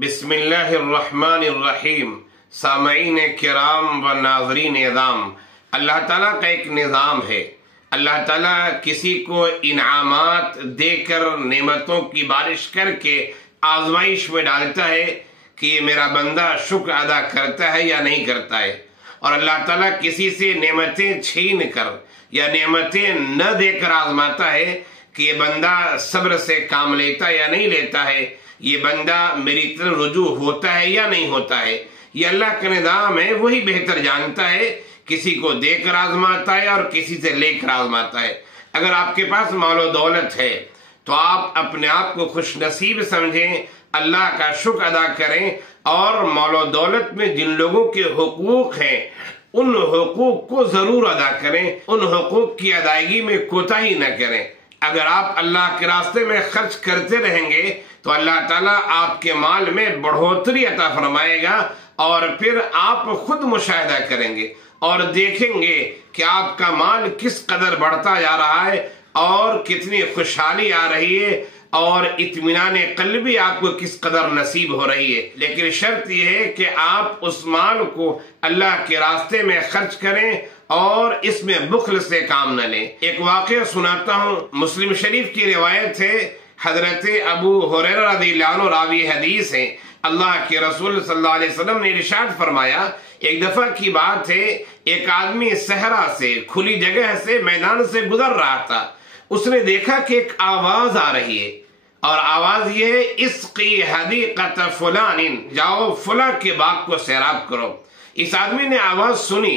بسم اللہ الرحمن الرحیم۔ سامعین کرام و ناظرین اعظام، اللہ تعالیٰ کا ایک نظام ہے۔ اللہ تعالیٰ کسی کو انعامات دے کر، نعمتوں کی بارش کر کے آزمائش میں ڈالتا ہے کہ یہ میرا بندہ شکر ادا کرتا ہے یا نہیں کرتا ہے، اور اللہ تعالیٰ کسی سے نعمتیں چھین کر یا نعمتیں نہ دے کر آزماتا ہے کہ یہ بندہ صبر سے کام لیتا یا نہیں لیتا ہے، یہ بندہ میری طرف رجوع ہوتا ہے یا نہیں ہوتا ہے۔ یہ اللہ کا نظام ہے، وہی بہتر جانتا ہے۔ کسی کو دے کر آزماتا ہے اور کسی سے لے کر آزماتا ہے۔ اگر آپ کے پاس مال و دولت ہے تو آپ اپنے آپ کو خوش نصیب سمجھیں، اللہ کا شکر ادا کریں، اور مال و دولت میں جن لوگوں کے حقوق ہیں ان حقوق کو ضرور ادا کریں، ان حقوق کی ادائیگی میں کوتاہی نہ کریں۔ اگر آپ اللہ کے راستے میں خرچ کرتے رہیں گے تو اللہ تعالیٰ آپ کے مال میں بڑھوتری عطا فرمائے گا، اور پھر آپ خود مشاہدہ کریں گے اور دیکھیں گے کہ آپ کا مال کس قدر بڑھتا جا رہا ہے اور کتنی خوشحالی آ رہی ہے، اور اطمینان قلبی آپ کو کس قدر نصیب ہو رہی ہے۔ لیکن شرط یہ ہے کہ آپ اس مال کو اللہ کے راستے میں خرچ کریں اور اس میں بخل سے کام نہ لیں۔ ایک واقعہ سناتا ہوں، مسلم شریف کی روایت ہے، حضرت ابو ہریرہ رضی اللہ عنہ راوی حدیث ہیں، اللہ کے رسول صلی اللہ علیہ وسلم نے ارشاد فرمایا، ایک دفعہ کی بات ہے، ایک آدمی صحرا سے، کھلی جگہ سے، میدان سے گزر رہا تھا۔ اس نے دیکھا کہ ایک آواز آ رہی ہے، اور آواز یہ ہے، اسقی حدیقۃ فلان، جاؤ فلاں کے باغ کو سیراب کرو۔ اس آدمی نے آواز سنی،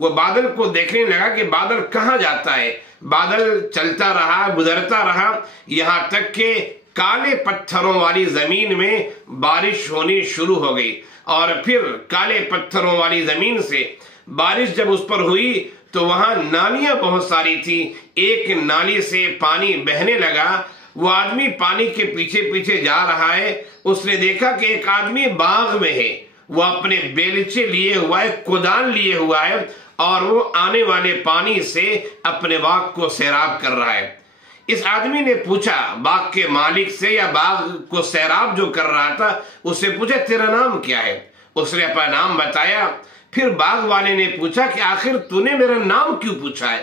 وہ بادل کو دیکھنے لگا کہ بادل کہاں جاتا ہے۔ بادل چلتا رہا، گزرتا رہا، یہاں تک کہ کالے پتھروں والی زمین میں بارش ہونی شروع ہو گئی، اور پھر کالے پتھروں والی زمین سے بارش جب اس پر ہوئی تو وہاں نالیاں بہت ساری تھی، ایک نالی سے پانی بہنے لگا۔ وہ آدمی پانی کے پیچھے پیچھے جا رہا ہے، اس نے دیکھا کہ ایک آدمی باغ میں ہے، وہ اپنے بیلچے لیے ہوا ہے، کدال لیے ہوا ہے، اور وہ آنے والے پانی سے اپنے باغ کو سیراب کر رہا ہے۔ اس آدمی نے پوچھا باغ کے مالک سے، یا باغ کو سیراب جو کر رہا تھا اس سے پوچھا، تیرا نام کیا ہے؟ اس نے اپنا نام بتایا۔ پھر باغ والے نے پوچھا کہ آخر تو نے میرا نام کیوں پوچھا ہے؟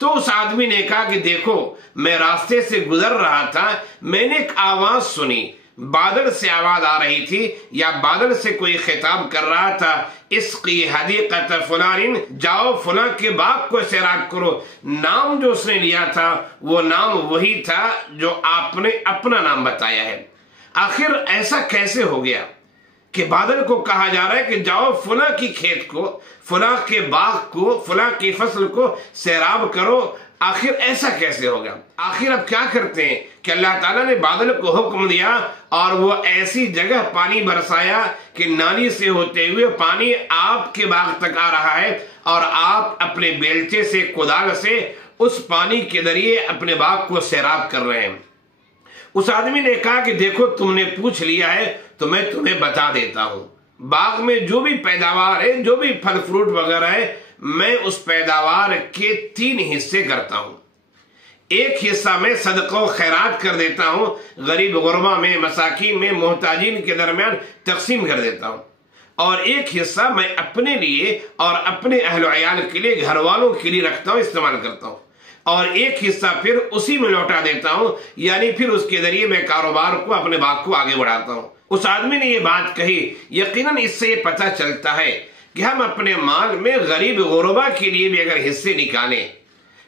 تو اس آدمی نے کہا کہ دیکھو، میں راستے سے گزر رہا تھا، میں نے ایک آواز سنی، بادل سے آواز آ رہی تھی، یا بادل سے کوئی خطاب کر رہا تھا، اسقی حدیقۃ فلان، جاؤ فلاں کے باغ کو سیراب کرو۔ نام جو اس نے لیا تھا وہ نام وہی تھا جو آپ نے اپنا نام بتایا ہے۔ آخر ایسا کیسے ہو گیا کہ بادل کو کہا جا رہا ہے کہ جاؤ فلاں کی کھیت کو، فلاں کے باغ کو، فلاں کی فصل کو سیراب کرو؟ آخر ایسا کیسے ہوگا؟ آخر اب کیا کرتے ہیں کہ اللہ تعالیٰ نے بادل کو حکم دیا اور وہ ایسی جگہ پانی برسایا کہ نالی سے ہوتے ہوئے پانی آپ کے باغ تک آ رہا ہے، اور آپ اپنے بیلچے سے، کدال سے اس پانی کے ذریعے اپنے باغ کو سیراب کر رہے ہیں۔ اس آدمی نے کہا کہ دیکھو، تم نے پوچھ لیا ہے تو میں تمہیں بتا دیتا ہوں، باغ میں جو بھی پیداوار ہے، جو بھی پھل فروٹ وغیرہ ہے، میں اس پیداوار کے 3 حصے کرتا ہوں۔ ایک حصہ میں صدقہ و خیرات کر دیتا ہوں، غریب غربا میں، مساکین میں، محتاجین کے درمیان تقسیم کر دیتا ہوں، اور ایک حصہ میں اپنے لیے اور اپنے اہل و عیال کے لیے، گھر والوں کے لیے رکھتا ہوں، استعمال کرتا ہوں، اور ایک حصہ پھر اسی میں لوٹا دیتا ہوں، یعنی پھر اس کے ذریعے میں کاروبار کو، اپنے باغ کو آگے بڑھاتا ہوں۔ اس آدمی نے یہ بات کہی، یقیناً اس سے یہ پتہ چلتا ہے کہ ہم اپنے مال میں غریب غربا کے لیے بھی اگر حصے نکالیں،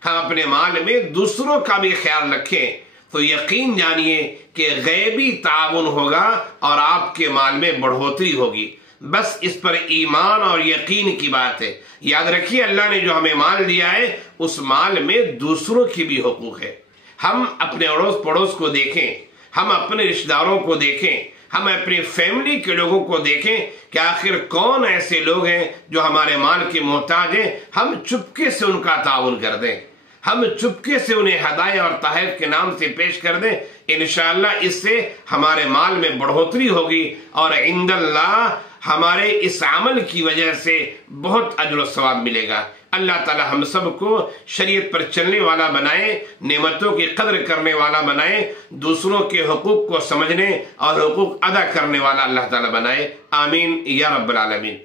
ہم اپنے مال میں دوسروں کا بھی خیال رکھیں، تو یقین جانیے کہ غیبی تعاون ہوگا اور آپ کے مال میں بڑھوتری ہوگی۔ بس اس پر ایمان اور یقین کی بات ہے۔ یاد رکھیے، اللہ نے جو ہمیں مال دیا ہے اس مال میں دوسروں کی بھی حقوق ہے۔ ہم اپنے اڑوس پڑوس کو دیکھیں، ہم اپنے رشتہ داروں کو دیکھیں، ہم اپنی فیملی کے لوگوں کو دیکھیں کہ آخر کون ایسے لوگ ہیں جو ہمارے مال کے محتاج ہیں، ہم چپکے سے ان کا تعاون کر دیں، ہم چپکے سے انہیں ہدایہ اور تحائف کے نام سے پیش کر دیں۔ انشاءاللہ اس سے ہمارے مال میں بڑھوتری ہوگی، اور عند اللہ ہمارے اس عمل کی وجہ سے بہت اجر و ثواب ملے گا۔ اللہ تعالی ہم سب کو شریعت پر چلنے والا بنائے، نعمتوں کی قدر کرنے والا بنائے، دوسروں کے حقوق کو سمجھنے اور حقوق ادا کرنے والا اللہ تعالی بنائے، آمین یا رب العالمین۔